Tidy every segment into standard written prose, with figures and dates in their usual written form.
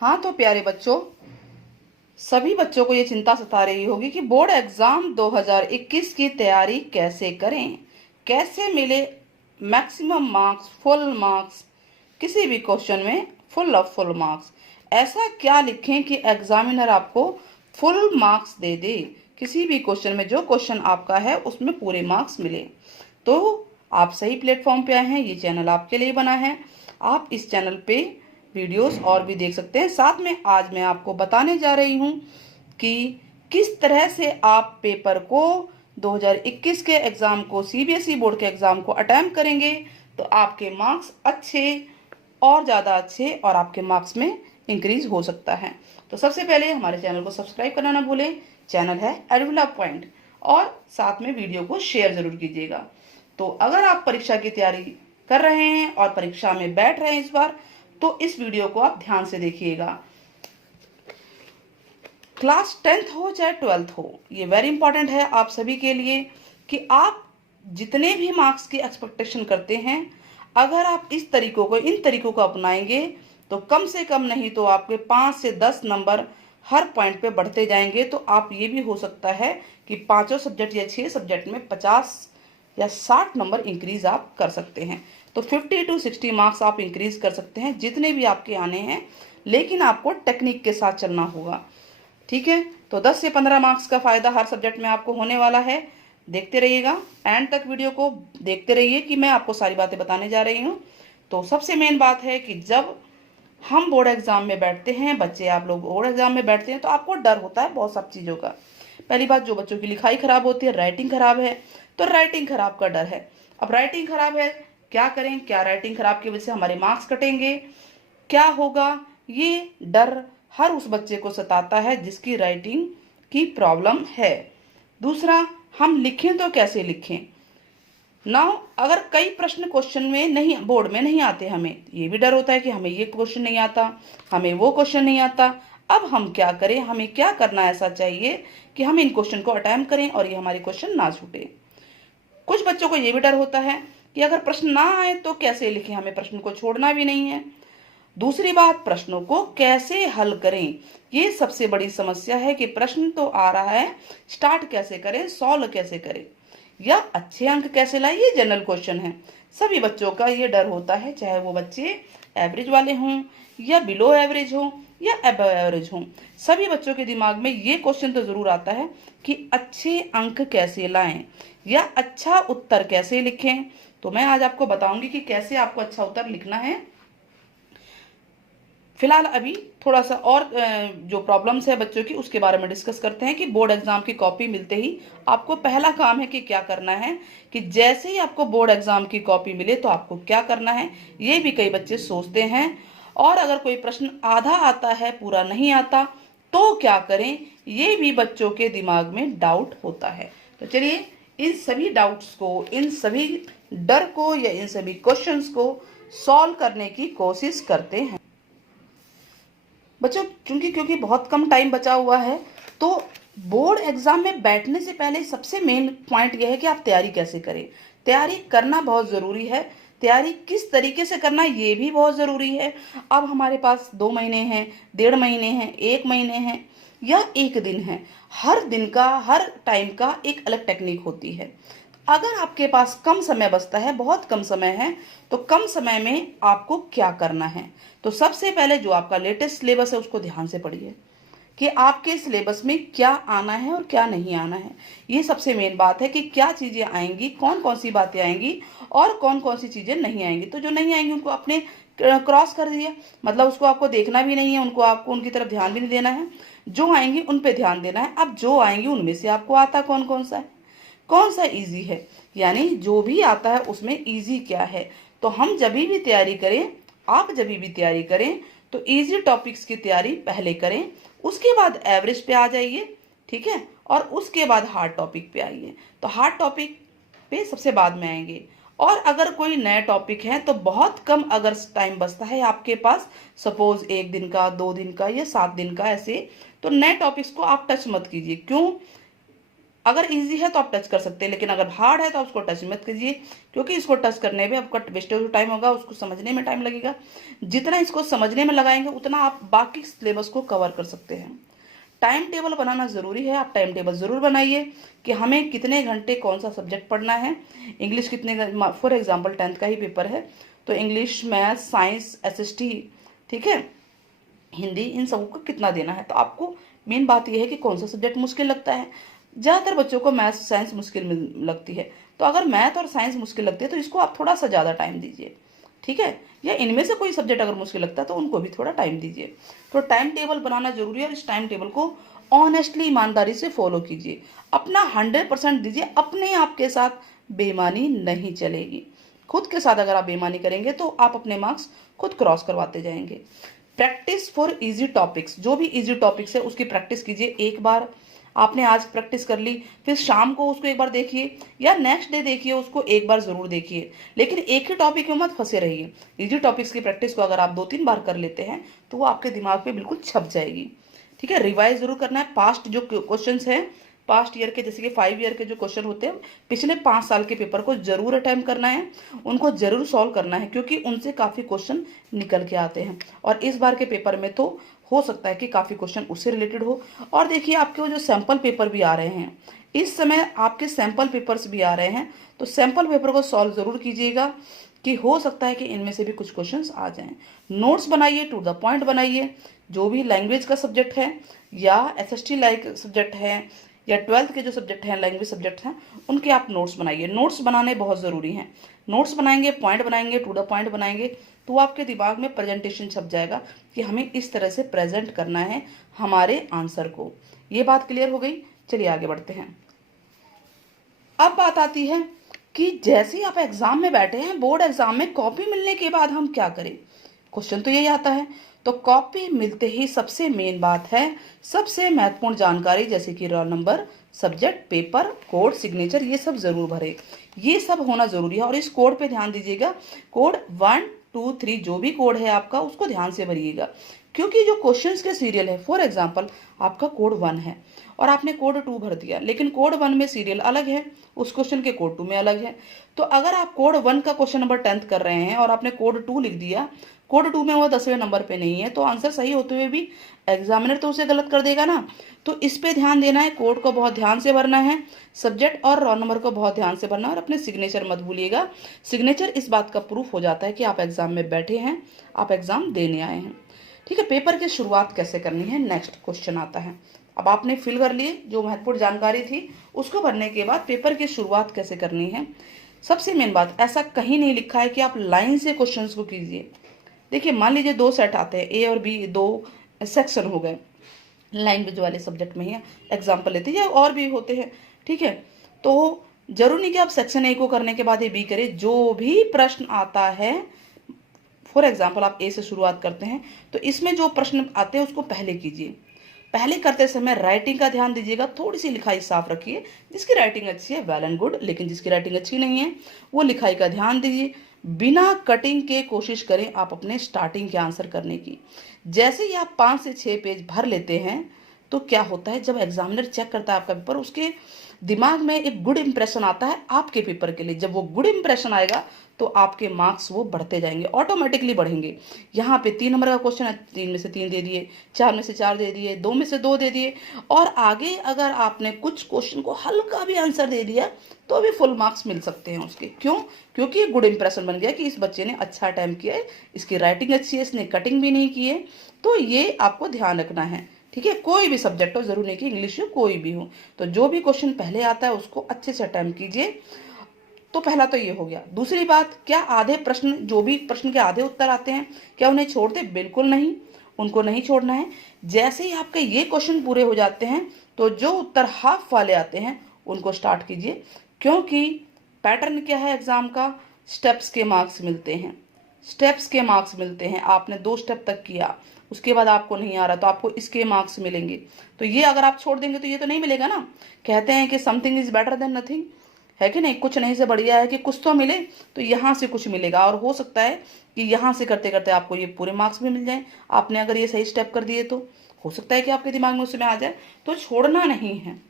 हाँ तो प्यारे बच्चों, सभी बच्चों को ये चिंता सता रही होगी कि बोर्ड एग्जाम 2021 की तैयारी कैसे करें, कैसे मिले मैक्सिमम मार्क्स, फुल मार्क्स, किसी भी क्वेश्चन में फुल ऑफ फुल मार्क्स। ऐसा क्या लिखें कि एग्जामिनर आपको फुल मार्क्स दे दे, किसी भी क्वेश्चन में जो क्वेश्चन आपका है उसमें पूरे मार्क्स मिले। तो आप सही प्लेटफॉर्म पे आए हैं, ये चैनल आपके लिए बना है। आप इस चैनल पे वीडियोस और भी देख सकते हैं। साथ में आज मैं आपको बताने जा रही हूँ कि किस तरह से आप पेपर को 2021 के एग्ज़ाम को, सीबीएसई बोर्ड के एग्ज़ाम को अटैम्प्ट करेंगे तो आपके मार्क्स अच्छे और ज़्यादा अच्छे और आपके मार्क्स में इंक्रीज हो सकता है। तो सबसे पहले हमारे चैनल को सब्सक्राइब करना ना भूलें। चैनल है एडविला पॉइंट, और साथ में वीडियो को शेयर जरूर कीजिएगा। तो अगर आप परीक्षा की तैयारी कर रहे हैं और परीक्षा में बैठ रहे हैं इस बार, तो इस वीडियो को आप ध्यान से देखिएगा। क्लास 10th हो चाहे 12th हो, ये वेरी इंपॉर्टेंट है आप सभी के लिए कि आप जितने भी मार्क्स की एक्सपेक्टेशन करते हैं, अगर आप इस तरीकों को, इन तरीकों को अपनाएंगे तो कम से कम नहीं तो आपके 5 से 10 नंबर हर पॉइंट पे बढ़ते जाएंगे। तो आप ये भी हो सकता है कि पांचों सब्जेक्ट या 6 सब्जेक्ट में 50 या 60 नंबर इंक्रीज आप कर सकते हैं। तो 50 to 60 मार्क्स आप इंक्रीज कर सकते हैं जितने भी आपके आने हैं, लेकिन आपको टेक्निक के साथ चलना होगा। ठीक है, तो 10 से 15 मार्क्स का फायदा हर सब्जेक्ट में आपको होने वाला है। देखते रहिएगा, एंड तक वीडियो को देखते रहिए कि मैं आपको सारी बातें बताने जा रही हूँ। तो सबसे मेन बात है कि जब हम बोर्ड एग्जाम में बैठते हैं, बच्चे आप लोग बोर्ड एग्जाम में बैठते हैं, तो आपको डर होता है बहुत सब चीज़ों का। पहली बात, जो बच्चों की लिखाई खराब होती है, राइटिंग खराब है, तो राइटिंग खराब का डर है। अब राइटिंग खराब है, क्या करें, क्या राइटिंग खराब की वजह से हमारे मार्क्स कटेंगे, क्या होगा, ये डर हर उस बच्चे को सताता है जिसकी राइटिंग की प्रॉब्लम है। दूसरा, हम लिखें तो कैसे लिखें। नाउ अगर कई प्रश्न क्वेश्चन में नहीं, बोर्ड में नहीं आते, हमें ये भी डर होता है कि हमें ये क्वेश्चन नहीं आता, हमें वो क्वेश्चन नहीं आता। अब हम क्या करें, हमें क्या करना ऐसा चाहिए कि हम इन क्वेश्चन को अटेम्प्ट करें और ये हमारे क्वेश्चन ना छूटे। कुछ बच्चों को ये भी डर होता है कि अगर प्रश्न ना आए तो कैसे लिखें, हमें प्रश्न को छोड़ना भी नहीं है। दूसरी बात, प्रश्नों को कैसे हल करें, ये सबसे बड़ी समस्या है कि प्रश्न तो आ रहा है, स्टार्ट कैसे करें, सॉल्व कैसे करें, या अच्छे अंक कैसे लाए, ये जनरल क्वेश्चन है। सभी बच्चों का ये डर होता है, चाहे वो बच्चे एवरेज वाले हों या बिलो एवरेज हों या अबव एवरेज हों। सभी बच्चों के दिमाग में ये क्वेश्चन तो जरूर आता है कि अच्छे अंक कैसे लाएं या अच्छा उत्तर कैसे लिखें। तो मैं आज आपको बताऊंगी कि कैसे आपको अच्छा उत्तर लिखना है। फिलहाल अभी थोड़ा सा और जो प्रॉब्लम्स है बच्चों की, उसके बारे में डिस्कस करते हैं कि बोर्ड एग्जाम की कॉपी मिलते ही आपको पहला काम है कि क्या करना है, कि जैसे ही आपको बोर्ड एग्जाम की कॉपी मिले तो आपको क्या करना है, ये भी कई बच्चे सोचते हैं। और अगर कोई प्रश्न आधा आता है, पूरा नहीं आता, तो क्या करें, ये भी बच्चों के दिमाग में डाउट होता है। तो चलिए इन सभी डाउट्स को, इन सभी डर को या इन सभी क्वेश्चंस को सॉल्व करने की कोशिश करते हैं बच्चों। क्योंकि बहुत कम टाइम बचा हुआ है, तो बोर्ड एग्जाम में बैठने से पहले सबसे मेन पॉइंट यह है कि आप तैयारी कैसे करें। तैयारी करना बहुत ज़रूरी है, तैयारी किस तरीके से करना ये भी बहुत ज़रूरी है। अब हमारे पास 2 महीने हैं, 1.5 महीने हैं, 1 महीने हैं या 1 दिन है, हर दिन का, हर टाइम का एक अलग टेक्निक होती है। अगर आपके पास कम समय बचता है, बहुत कम समय है, तो कम समय में आपको क्या करना है। तो सबसे पहले जो आपका लेटेस्ट सिलेबस है उसको ध्यान से पढ़िए कि आपके सिलेबस में क्या आना है और क्या नहीं आना है। ये सबसे मेन बात है कि क्या चीज़ें आएंगी, कौन कौन सी बातें आएंगी और कौन कौन सी चीज़ें नहीं आएंगी। तो जो नहीं आएंगी उनको आपने क्रॉस कर दिया, मतलब उसको आपको देखना भी नहीं है, उनको आपको उनकी तरफ ध्यान भी नहीं देना है। जो आएंगी उन पे ध्यान देना है। अब जो आएंगी उनमें से आपको आता कौन कौन सा है, कौन सा इजी है, यानी जो भी आता है उसमें इजी क्या है। तो हम जब भी तैयारी करें, आप जब भी तैयारी करें, तो इजी टॉपिक्स की तैयारी पहले करें, उसके बाद एवरेज पे आ जाइए, ठीक है, और उसके बाद हार्ड टॉपिक पे आइए। तो हार्ड टॉपिक पे सबसे बाद में आएंगे। और अगर कोई नए टॉपिक है तो बहुत कम अगर टाइम बचता है आपके पास, सपोज 1 दिन का, 2 दिन का या 7 दिन का, ऐसे, तो नए टॉपिक्स को आप टच मत कीजिए। क्यों, अगर इजी है तो आप टच कर सकते हैं, लेकिन अगर हार्ड है तो आप उसको टच मत कीजिए, क्योंकि इसको टच करने में आपका वेस्टेज टाइम होगा, उसको समझने में टाइम लगेगा। जितना इसको समझने में लगाएंगे उतना आप बाकी सिलेबस को कवर कर सकते हैं। टाइम टेबल बनाना ज़रूरी है, आप टाइम टेबल ज़रूर बनाइए कि हमें कितने घंटे कौन सा सब्जेक्ट पढ़ना है। इंग्लिश कितने, फॉर एग्जांपल 10th का ही पेपर है तो इंग्लिश, मैथ, साइंस, एसएसटी, ठीक है, हिंदी, इन सबको कितना देना है। तो आपको मेन बात यह है कि कौन सा सब्जेक्ट मुश्किल लगता है। ज़्यादातर बच्चों को मैथ साइंस मुश्किल लगती है, तो अगर मैथ और साइंस मुश्किल लगती है तो इसको आप थोड़ा सा ज़्यादा टाइम दीजिए, ठीक है। या इनमें से कोई सब्जेक्ट अगर मुश्किल लगता है तो उनको भी थोड़ा टाइम दीजिए। तो टाइम टेबल बनाना जरूरी है और इस टाइम टेबल को ऑनेस्टली, ईमानदारी से फॉलो कीजिए, अपना 100% दीजिए। अपने आप के साथ बेईमानी नहीं चलेगी। खुद के साथ अगर आप बेईमानी करेंगे तो आप अपने मार्क्स खुद क्रॉस करवाते जाएंगे। प्रैक्टिस फॉर इजी टॉपिक्स, जो भी इजी टॉपिक्स है उसकी प्रैक्टिस कीजिए। एक बार आपने आज प्रैक्टिस कर ली, फिर शाम को उसको एक बार देखिए या नेक्स्ट डे देखिए, उसको एक बार ज़रूर देखिए, लेकिन एक ही टॉपिक में मत फंसे रहिए। इजी टॉपिक्स की प्रैक्टिस को अगर आप 2-3 बार कर लेते हैं तो वो आपके दिमाग पे बिल्कुल छप जाएगी, ठीक है। रिवाइज जरूर करना है। पास्ट जो क्वेश्चंस हैं, पास्ट ईयर के, जैसे कि 5 ईयर के जो क्वेश्चन होते हैं, पिछले 5 साल के पेपर को जरूर अटेम्प्ट करना है, उनको जरूर सॉल्व करना है, क्योंकि उनसे काफ़ी क्वेश्चन निकल के आते हैं। और इस बार के पेपर में तो हो सकता है कि काफ़ी क्वेश्चन उससे रिलेटेड हो। और देखिए आपके वो जो सैम्पल पेपर भी आ रहे हैं, इस समय आपके सैम्पल पेपर्स भी आ रहे हैं, तो सैम्पल पेपर को सॉल्व ज़रूर कीजिएगा कि हो सकता है कि इनमें से भी कुछ क्वेश्चंस आ जाएं। नोट्स बनाइए, टू द पॉइंट बनाइए। जो भी लैंग्वेज का सब्जेक्ट है या एसएसटी लाइक सब्जेक्ट है या 12th के जो सब्जेक्ट हैं, लैंग्वेज सब्जेक्ट हैं, उनके आप नोट्स बनाइए। नोट्स बनाने बहुत ज़रूरी हैं। नोट्स बनाएंगे, पॉइंट बनाएंगे, टू द पॉइंट बनाएंगे, तो आपके दिमाग में प्रेजेंटेशन छप जाएगा कि हमें इस तरह से प्रेजेंट करना है हमारे आंसर को। ये बात क्लियर हो गई। चलिए आगे बढ़ते हैं। अब बात आती है कि जैसे ही आप एग्जाम में बैठे हैं, बोर्ड एग्जाम में, कॉपी मिलने के बाद हम क्या करें। क्वेश्चन तो यही आता है। तो कॉपी मिलते ही सबसे मेन बात है, सबसे महत्वपूर्ण जानकारी, जैसे कि roll number, subject, paper, code, signature, ये सब जरूर भरे। ये सब होना जरूरी है और इस कोड पे ध्यान दीजिएगा। कोड 1, 2, 3 जो भी कोड है आपका, उसको ध्यान से भरिएगा, क्योंकि जो क्वेश्चंस के सीरियल है, फॉर एग्जांपल आपका कोड 1 है और आपने कोड 2 भर दिया, लेकिन कोड 1 में सीरियल अलग है, उस क्वेश्चन के कोड 2 में अलग है। तो अगर आप कोड 1 का क्वेश्चन नंबर 10th कर रहे हैं और आपने कोड 2 लिख दिया, कोड 2 में वो 10वें नंबर पे नहीं है, तो आंसर सही होते हुए भी एग्जामिनर तो उसे गलत कर देगा ना। तो इस पे ध्यान देना है, कोड को बहुत ध्यान से भरना है, सब्जेक्ट और रोल नंबर को बहुत ध्यान से भरना है, और अपने सिग्नेचर मत भूलिएगा। सिग्नेचर इस बात का प्रूफ हो जाता है कि आप एग्जाम में बैठे हैं, आप एग्जाम देने आए हैं, ठीक है। पेपर की शुरुआत कैसे करनी है, नेक्स्ट क्वेश्चन आता है। अब आपने फिल कर लिए जो महत्वपूर्ण जानकारी थी, उसको भरने के बाद पेपर की शुरुआत कैसे करनी है। सबसे मेन बात, ऐसा कहीं नहीं लिखा है कि आप लाइन से क्वेश्चंस को कीजिए। देखिए मान लीजिए 2 सेट आते हैं, ए और बी, 2 सेक्शन हो गए लैंग्वेज वाले सब्जेक्ट में ही, एग्जाम्पल लेते हैं या और भी होते हैं, ठीक है। तो जरूर नहीं कि आप सेक्शन ए को करने के बाद ये बी करें। जो भी प्रश्न आता है, फॉर एग्जाम्पल आप ए से शुरुआत करते हैं, तो इसमें जो प्रश्न आते हैं उसको पहले कीजिए। पहले करते समय राइटिंग का ध्यान दीजिएगा, थोड़ी सी लिखाई साफ रखिए। जिसकी राइटिंग अच्छी है वेल एंड गुड, लेकिन जिसकी राइटिंग अच्छी नहीं है वो लिखाई का ध्यान दीजिए। बिना कटिंग के कोशिश करें आप अपने स्टार्टिंग के आंसर करने की। जैसे ही आप 5 से 6 पेज भर लेते हैं, तो क्या होता है, जब एग्जामिनर चेक करता है आपका पेपर, उसके दिमाग में एक गुड इंप्रेशन आता है आपके पेपर के लिए। जब वो गुड इंप्रेशन आएगा तो आपके मार्क्स वो बढ़ते जाएंगे, ऑटोमेटिकली बढ़ेंगे। यहाँ पे 3 नंबर का क्वेश्चन है, 3 में से 3 दे दिए, 4 में से 4 दे दिए, 2 में से 2 दे दिए, और आगे अगर आपने कुछ क्वेश्चन को हल्का भी आंसर दे दिया तो भी फुल मार्क्स मिल सकते हैं उसके। क्यों? क्योंकि गुड इंप्रेशन बन गया कि इस बच्चे ने अच्छा अटैम्प्ट किया है, इसकी राइटिंग अच्छी है, इसने कटिंग भी नहीं की है। तो ये आपको ध्यान रखना है, ठीक है। कोई भी सब्जेक्ट हो, जरूरी नहीं कि इंग्लिश हो, कोई भी हो, तो जो भी क्वेश्चन पहले आता है उसको अच्छे से अटेम्प्ट कीजिए। तो पहला तो ये हो गया। दूसरी बात, क्या आधे प्रश्न, जो भी प्रश्न के आधे उत्तर आते हैं, क्या उन्हें छोड़ दे? बिल्कुल नहीं, उनको नहीं छोड़ना है। जैसे ही आपके ये क्वेश्चन पूरे हो जाते हैं तो जो उत्तर हाफ वाले आते हैं उनको स्टार्ट कीजिए, क्योंकि पैटर्न क्या है एग्जाम का, स्टेप्स के मार्क्स मिलते हैं। स्टेप्स के मार्क्स मिलते हैं। आपने 2 स्टेप तक किया, उसके बाद आपको नहीं आ रहा, तो आपको इसके मार्क्स मिलेंगे। तो ये अगर आप छोड़ देंगे तो ये तो नहीं मिलेगा ना। कहते हैं कि something is better than nothing, है कि नहीं। कुछ नहीं से बढ़िया है कि कुछ तो मिले, तो यहाँ से कुछ मिलेगा। और हो सकता है कि यहाँ से करते करते आपको ये पूरे मार्क्स भी मिल जाएं। आपने अगर ये सही स्टेप कर दिए तो हो सकता है कि आपके दिमाग में उसमें आ जाए। तो छोड़ना नहीं है।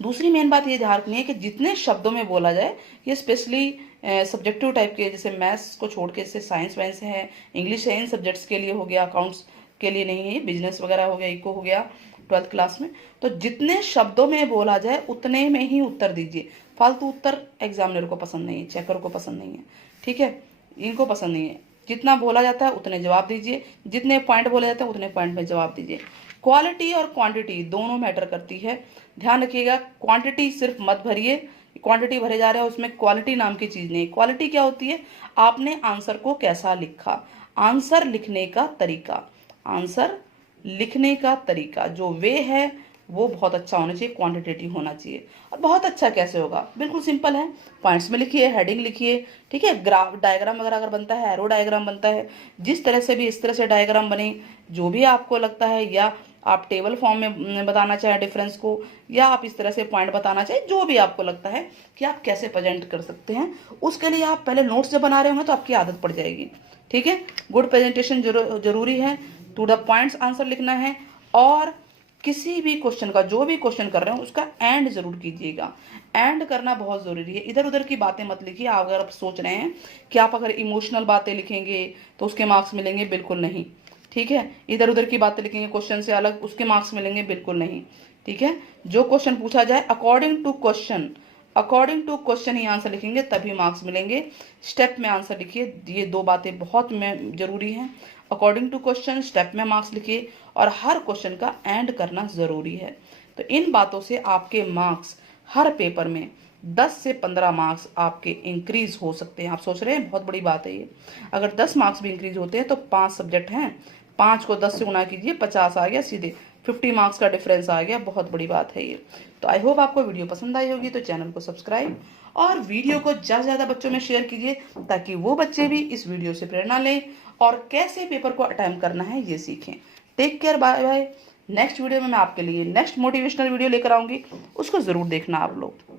दूसरी मेन बात ये ध्यान रखनी है कि जितने शब्दों में बोला जाए, ये स्पेशली सब्जेक्टिव टाइप के, जैसे मैथ्स को छोड़ के जैसे साइंस वाइंस है, इंग्लिश है, इन सब्जेक्ट्स के लिए हो गया, अकाउंट्स के लिए नहीं है, बिजनेस वगैरह हो गया, इको हो गया 12th क्लास में। तो जितने शब्दों में बोला जाए उतने में ही उत्तर दीजिए। फालतू उत्तर एग्जामिनर को पसंद नहीं है, चेकर को पसंद नहीं है, ठीक है, इनको पसंद नहीं है। जितना बोला जाता है उतने जवाब दीजिए, जितने पॉइंट बोले जाते हैं उतने पॉइंट में जवाब दीजिए। क्वालिटी और क्वांटिटी दोनों मैटर करती है, ध्यान रखिएगा। क्वांटिटी सिर्फ मत भरिए, क्वांटिटी भरे जा रहे हैं उसमें क्वालिटी नाम की चीज़ नहीं। क्वालिटी क्या होती है, आपने आंसर को कैसा लिखा, आंसर लिखने का तरीका, आंसर लिखने का तरीका जो वे है वो बहुत अच्छा होना चाहिए, क्वांटिटेटिव होना चाहिए। और बहुत अच्छा कैसे होगा, बिल्कुल सिंपल है, पॉइंट्स में लिखिए, हेडिंग लिखिए, ठीक है। ग्राफ डायग्राम वगैरह अगर बनता है, एरो डायग्राम बनता है, जिस तरह से भी इस तरह से डायग्राम बने, जो भी आपको लगता है, या आप टेबल फॉर्म में बताना चाहें डिफरेंस को, या आप इस तरह से पॉइंट बताना चाहें, जो भी आपको लगता है कि आप कैसे प्रेजेंट कर सकते हैं, उसके लिए आप पहले नोट्स जब बना रहे होंगे तो आपकी आदत पड़ जाएगी, ठीक है। गुड प्रेजेंटेशन जरूरी है, टू द पॉइंट्स आंसर लिखना है, और किसी भी क्वेश्चन का, जो भी क्वेश्चन कर रहे हो उसका एंड जरूर कीजिएगा। एंड करना बहुत ज़रूरी है, इधर उधर की बातें मत लिखिए। अगर आप सोच रहे हैं कि आप अगर इमोशनल बातें लिखेंगे तो उसके मार्क्स मिलेंगे, बिल्कुल नहीं, ठीक है। इधर उधर की बातें लिखेंगे क्वेश्चन से अलग, उसके मार्क्स मिलेंगे, बिल्कुल नहीं, ठीक है। जो क्वेश्चन पूछा जाए अकॉर्डिंग टू क्वेश्चन ही आंसर लिखेंगे, तभी मार्क्स मिलेंगे। स्टेप में आंसर लिखिए, ये दो बातें बहुत में जरूरी हैं। अकॉर्डिंग टू क्वेश्चन, स्टेप में मार्क्स लिखिए, और हर क्वेश्चन का एंड करना ज़रूरी है। तो इन बातों से आपके मार्क्स हर पेपर में 10 से 15 मार्क्स आपके इंक्रीज हो सकते हैं। आप सोच रहे हैं बहुत बड़ी बात है ये, अगर 10 मार्क्स भी इंक्रीज होते हैं तो 5 सब्जेक्ट हैं, 5 को 10 से गुना कीजिए, 50 आ गया, सीधे 50 मार्क्स का डिफरेंस आ गया, बहुत बड़ी बात है ये। तो आई होप आपको वीडियो पसंद आई होगी, तो चैनल को सब्सक्राइब और वीडियो को ज़्यादा से ज़्यादा बच्चों में शेयर कीजिए, ताकि वो बच्चे भी इस वीडियो से प्रेरणा लें और कैसे पेपर को अटेम्प्ट करना है ये सीखें। Take care, bye bye. Next video में मैं आपके लिए नेक्स्ट मोटिवेशनल वीडियो लेकर आऊँगी, उसको ज़रूर देखना आप लोग।